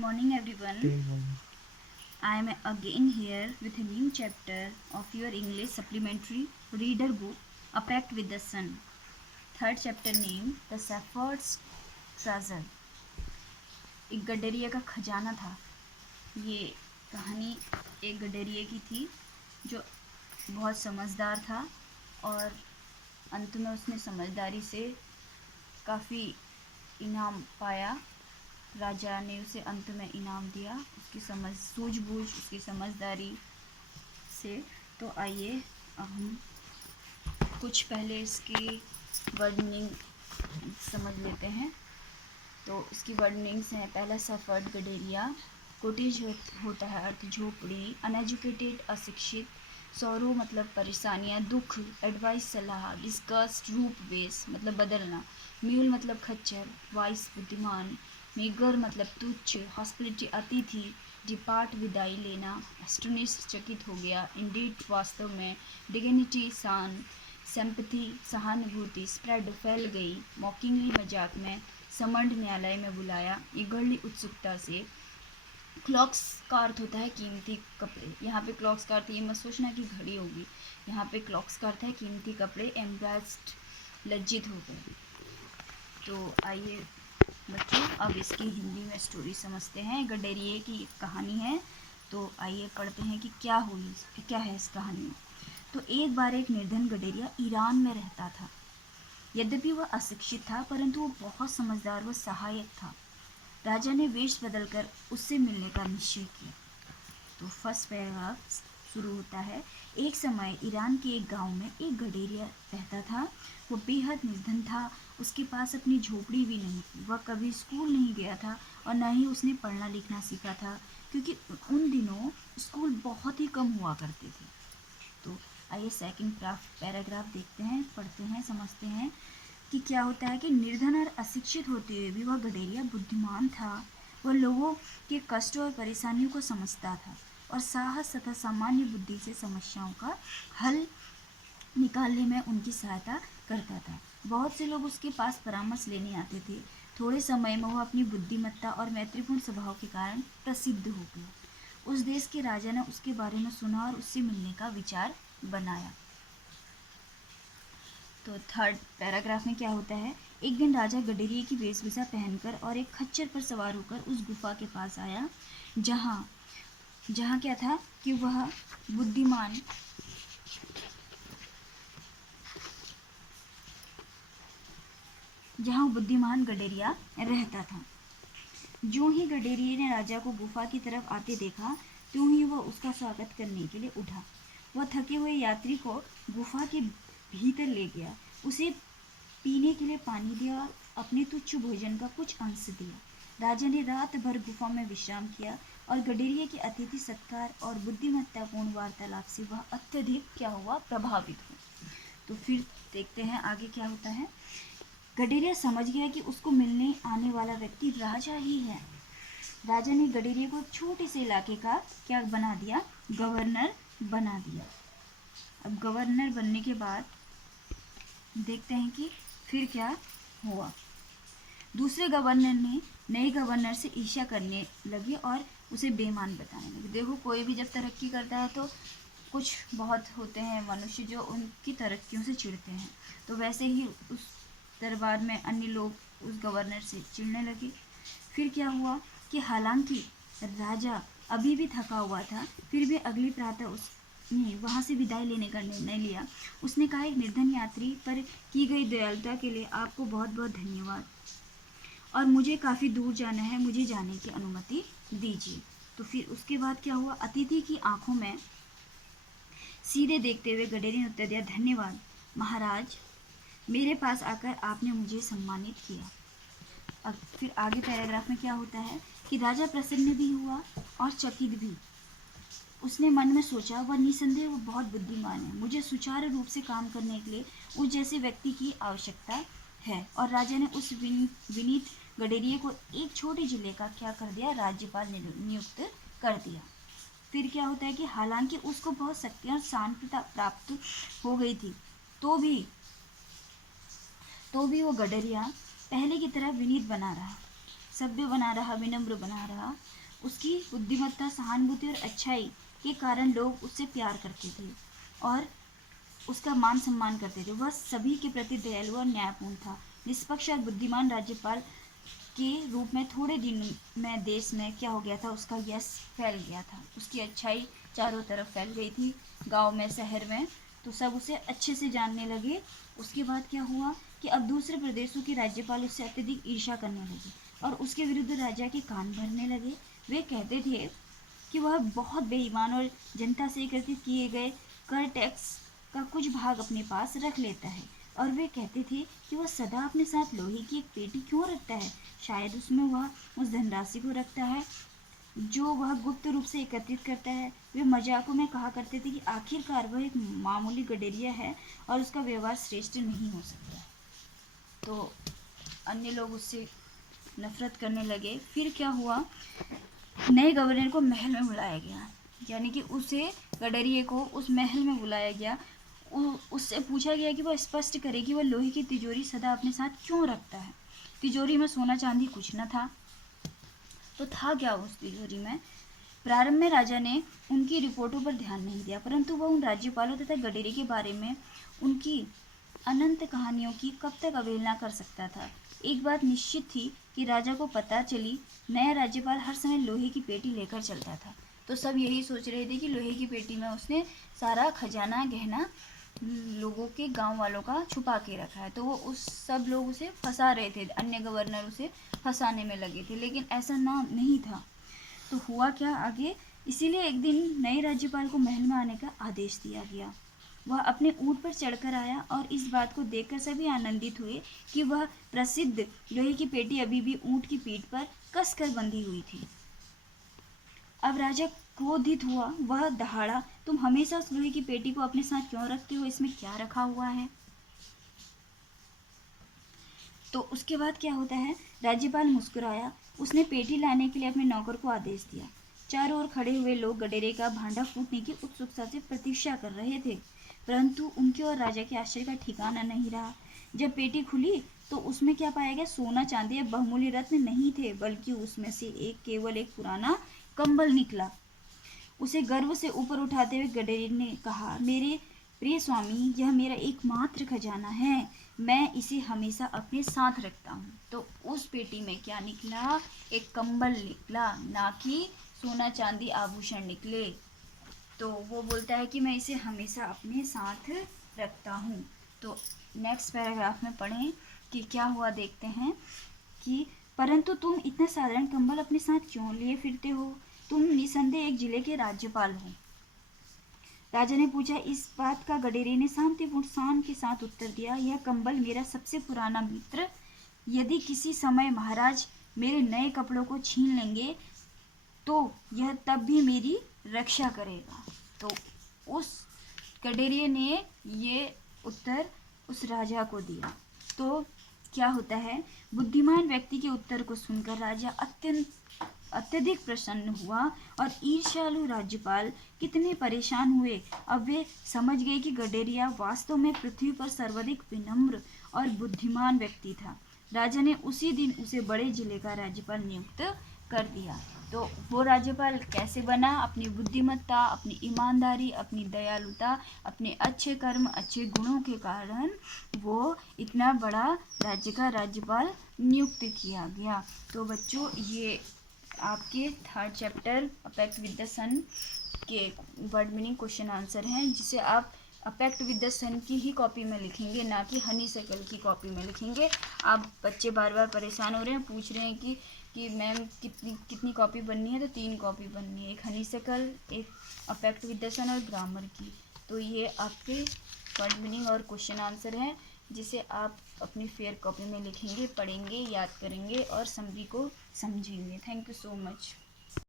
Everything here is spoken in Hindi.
Morning everyone. I am again here with a new chapter of your English supplementary reader book, A Pact with the Sun. Third chapter named The Shepherd's Treasure. एक गडरिया का खजाना था। ये कहानी एक गडरिया की थी जो बहुत समझदार था और अंत में उसने समझदारी से काफ़ी इनाम पाया। राजा ने उसे अंत में इनाम दिया उसकी सूझबूझ उसकी समझदारी से। तो आइए हम कुछ पहले इसकी वर्डनिंग समझ लेते हैं। तो इसकी वर्डनिंग्स हैं। पहला सफर्ड गडेरिया, कोटेज होता है अर्थ झोपड़ी, अनएजुकेटेड अशिक्षित, सौरो मतलब परेशानियाँ, दुख, एडवाइस सलाह, डिस्कस्ट रूप बेस मतलब बदलना, म्यूल मतलब खच्चर, वाइस बुद्धिमान, मेगर मतलब तुच्छ, हॉस्पिटलिटी अतिथि, डिपार्ट विदाई लेना, एस्टोनिस्ट चकित हो गया, इंडीड वास्तव में, डिग्निटी शान, सिंपैथी सहानुभूति, स्प्रेड फैल गई, मॉकिंगली मजाक में, समंड न्यायालय में बुलाया, ईगरली उत्सुकता से। क्लॉक्स का अर्थ होता है कीमती कपड़े। यहाँ पे क्लॉक्स का अर्थ ये मत सोचना कि घड़ी होगी, यहाँ पे क्लॉक्स का अर्थ है कीमती कपड़े। एम्बैरेस्ड लज्जित हो गए। तो आइए बच्चों अब इसकी हिंदी में स्टोरी समझते हैं। गडेरिए की कहानी है। तो आइए पढ़ते हैं कि क्या है इस कहानी में। तो एक बार एक निर्धन गडेरिया ईरान में रहता था। यद्यपि वह अशिक्षित था परंतु वह बहुत समझदार व सहायक था। राजा ने वेश बदलकर उससे मिलने का निश्चय किया। तो फर्स्ट पैराग्राफ शुरू होता है। एक समय ईरान के एक गांव में एक गडेरिया रहता था। वो बेहद निर्धन था। उसके पास अपनी झोपड़ी भी नहीं थी। वह कभी स्कूल नहीं गया था और न ही उसने पढ़ना लिखना सीखा था, क्योंकि उन दिनों स्कूल बहुत ही कम हुआ करते थे। तो आइए सेकंड पैराग्राफ देखते हैं, पढ़ते हैं, समझते हैं कि क्या होता है। कि निर्धन और अशिक्षित होते हुए भी वह गडेरिया बुद्धिमान था। वह लोगों के कष्टों और परेशानियों को समझता था और साहस तथा सामान्य बुद्धि से समस्याओं का हल निकालने में उनकी सहायता करता था। बहुत से लोग उसके पास परामर्श लेने आते थे। थोड़े समय में वह अपनी बुद्धिमत्ता और मैत्रीपूर्ण स्वभाव के कारण प्रसिद्ध हो गया। उस देश के राजा ने उसके बारे में सुना और उससे मिलने का विचार बनाया। तो थर्ड पैराग्राफ में क्या होता है। एक दिन राजा गडेरिया की वेशभूषा पहनकर और एक खच्चर पर सवार होकर उस गुफा के पास आया जहाँ क्या था कि वह बुद्धिमान गडेरिया रहता था। जो ही गडेरिया ने राजा को गुफा की तरफ आते देखा, त्यों ही वह उसका स्वागत करने के लिए उठा। वह थके हुए यात्री को गुफा के भीतर ले गया, उसे पीने के लिए पानी दिया और अपने तुच्छ भोजन का कुछ अंश दिया। राजा ने रात भर गुफा में विश्राम किया और गडेरिया के अतिथि सत्कार और बुद्धिमत्तापूर्ण वार्तालाप से वह अत्यधिक क्या हुआ, प्रभावित हुआ। तो फिर देखते हैं आगे क्या होता है। गडेरिया समझ गया कि उसको मिलने आने वाला व्यक्ति राजा ही है। राजा ने गडेरिया को एक छोटे से इलाके का क्या बना दिया, गवर्नर बना दिया। अब गवर्नर बनने के बाद देखते हैं कि फिर क्या हुआ। दूसरे गवर्नर ने नए गवर्नर से ईर्ष्या करने लगे और उसे बेईमान बताने लगे। देखो कोई भी जब तरक्की करता है तो कुछ बहुत होते हैं मनुष्य जो उनकी तरक्कियों से चिढ़ते हैं। तो वैसे ही उस दरबार में अन्य लोग उस गवर्नर से चिढ़ने लगे। फिर क्या हुआ कि हालांकि राजा अभी भी थका हुआ था, फिर भी अगली प्रातः उसने वहाँ से विदाई लेने का निर्णय लिया। उसने कहा, एक निर्धन यात्री पर की गई दयालुता के लिए आपको बहुत बहुत धन्यवाद, और मुझे काफ़ी दूर जाना है, मुझे जाने की अनुमति दीजिए। तो फिर उसके बाद क्या हुआ, अतिथि की आंखों में सीधे देखते हुए गडेरिया ने उत्तर दिया, धन्यवाद महाराज, मेरे पास आकर आपने मुझे सम्मानित किया। अब फिर आगे पैराग्राफ में क्या होता है कि राजा प्रसन्न भी हुआ और चकित भी। उसने मन में सोचा, वह निसंदेह वो बहुत बुद्धिमान है, मुझे सुचारू रूप से काम करने के लिए उस जैसे व्यक्ति की आवश्यकता है। और राजा ने उस विनीत गडेरिया को एक छोटे जिले का क्या कर दिया, राज्यपाल नियुक्त कर दिया। फिर क्या होता है कि हालांकि उसको बहुत शक्ति और शांतता प्राप्त हो गई थी, तो भी वो गडेरिया पहले की तरह विनीत बना रहा। सभ्य बना रहा, विनम्र बना रहा। उसकी बुद्धिमत्ता, सहानुभूति और अच्छाई के कारण लोग उससे प्यार करते थे और उसका मान सम्मान करते थे। वह सभी के प्रति दयालु और न्यायपूर्ण था। निष्पक्ष और बुद्धिमान राज्यपाल के रूप में थोड़े दिन में देश में क्या हो गया था, उसका यश फैल गया था। उसकी अच्छाई चारों तरफ फैल गई थी, गांव में, शहर में, तो सब उसे अच्छे से जानने लगे। उसके बाद क्या हुआ कि अब दूसरे प्रदेशों के राज्यपाल उससे अत्यधिक ईर्ष्या करने लगे और उसके विरुद्ध राजा के कान भरने लगे। वे कहते थे कि वह बहुत बेईमान और जनता से एकत्रित किए गए कर टैक्स का कुछ भाग अपने पास रख लेता है। और वे कहते थे कि वह सदा अपने साथ लोहे की एक पेटी क्यों रखता है। शायद उसमें वह उस धनराशि को रखता है जो वह गुप्त रूप से एकत्रित करता है। वे मजाकों में कहा करते थे कि आखिरकार वह एक मामूली गडेरिया है और उसका व्यवहार श्रेष्ठ नहीं हो सकता। तो अन्य लोग उससे नफरत करने लगे। फिर क्या हुआ, नए गवर्नर को महल में बुलाया गया, यानी कि उसे, गडरिये को उस महल में बुलाया गया। उससे पूछा गया कि वह स्पष्ट करे कि वह लोहे की तिजोरी सदा अपने साथ क्यों रखता है। तिजोरी में सोना चांदी कुछ न था, तो था क्या उस तिजोरी में। प्रारंभ में राजा ने उनकी रिपोर्टों पर ध्यान नहीं दिया, परंतु वह उन राज्यपालों तथा गडेरी के बारे में उनकी अनंत कहानियों की कब तक अवहेलना कर सकता था। एक बात निश्चित थी कि राजा को पता चली नया राज्यपाल हर समय लोहे की पेटी लेकर चलता था। तो सब यही सोच रहे थे कि लोहे की पेटी में उसने सारा खजाना गहना लोगों के, गांव वालों का छुपा के रखा है। तो वो उस सब लोग उसे फंसा रहे थे, अन्य गवर्नर उसे फंसाने में लगे थे, लेकिन ऐसा ना नहीं था। तो हुआ क्या आगे, इसीलिए एक दिन नए राज्यपाल को महल में आने का आदेश दिया गया। वह अपने ऊंट पर चढ़कर आया और इस बात को देखकर सभी आनंदित हुए कि वह प्रसिद्ध लोहे की पेटी अभी भी ऊंट की पीठ पर कसकर बंधी हुई थी। अब राजा क्रोधित हुआ, वह दहाड़ा, तुम हमेशा उस लोहे की पेटी को अपने साथ क्यों रखते हो, इसमें क्या रखा हुआ है। तो उसके बाद क्या होता है, राज्यपाल मुस्कुराया। उसने पेटी लाने के लिए अपने नौकर को आदेश दिया। चारों ओर खड़े हुए लोग गडेरे का भांडा फूटने की उत्सुकता से प्रतीक्षा कर रहे थे, परंतु उनके और राजा के आश्चर्य का ठिकाना नहीं रहा। जब पेटी खुली तो उसमें क्या पाया गया, सोना चांदी या बहुमूल्य रत्न नहीं थे, बल्कि उसमें से केवल एक पुराना कंबल निकला। उसे गर्व से ऊपर उठाते हुए गडेरी ने कहा, मेरे प्रिय स्वामी, यह मेरा एकमात्र खजाना है, मैं इसे हमेशा अपने साथ रखता हूँ। तो उस पेटी में क्या निकला, एक कंबल निकला, ना कि सोना चांदी आभूषण निकले। तो वो बोलता है कि मैं इसे हमेशा अपने साथ रखता हूँ। तो नेक्स्ट पैराग्राफ में पढ़ें कि क्या हुआ, देखते हैं कि परंतु तुम इतना साधारण कंबल अपने साथ क्यों लिए फिरते हो, तुम निसंदेह एक जिले के राज्यपाल हो। राजा ने पूछा। इस बात का गडेरे ने शांतिपूर्ण शान के साथ उत्तर दिया, यह कंबल मेरा सबसे पुराना मित्र, यदि किसी समय महाराज मेरे नए कपड़ों को छीन लेंगे तो यह तब भी मेरी रक्षा करेगा। तो उस गडेरिये ने ये उत्तर उस राजा को दिया। तो क्या होता है, बुद्धिमान व्यक्ति के उत्तर को सुनकर राजा अत्यधिक प्रसन्न हुआ और ईर्ष्यालु राज्यपाल कितने परेशान हुए। अब वे समझ गए कि गडेरिया वास्तव में पृथ्वी पर सर्वाधिक विनम्र और बुद्धिमान व्यक्ति था। राजा ने उसी दिन उसे बड़े जिले का राज्यपाल नियुक्त कर दिया। तो वो राज्यपाल कैसे बना, अपनी बुद्धिमत्ता, अपनी ईमानदारी, अपनी दयालुता, अपने अच्छे कर्म, अच्छे गुणों के कारण वो इतना बड़ा राज्य का राज्यपाल नियुक्त किया गया। तो बच्चों, ये आपके third chapter affect with the सन के वर्ड मीनिंग क्वेश्चन आंसर हैं, जिसे आप अपेक्ट विद द सन की ही कॉपी में लिखेंगे, ना कि हनीशक्ल की कॉपी में लिखेंगे। आप बच्चे बार बार परेशान हो रहे हैं, पूछ रहे हैं कि मैम कितनी कॉपी बननी है, तो 3 कॉपी बननी है, एक हनीशक्ल, एक अपेक्ट विद द सन और ग्रामर की। तो ये आपके वर्ड मीनिंग और क्वेश्चन आंसर हैं, जिसे आप अपनी फेयर कॉपी में लिखेंगे, पढ़ेंगे, याद करेंगे और समरी को समझेंगे। Thank you so much.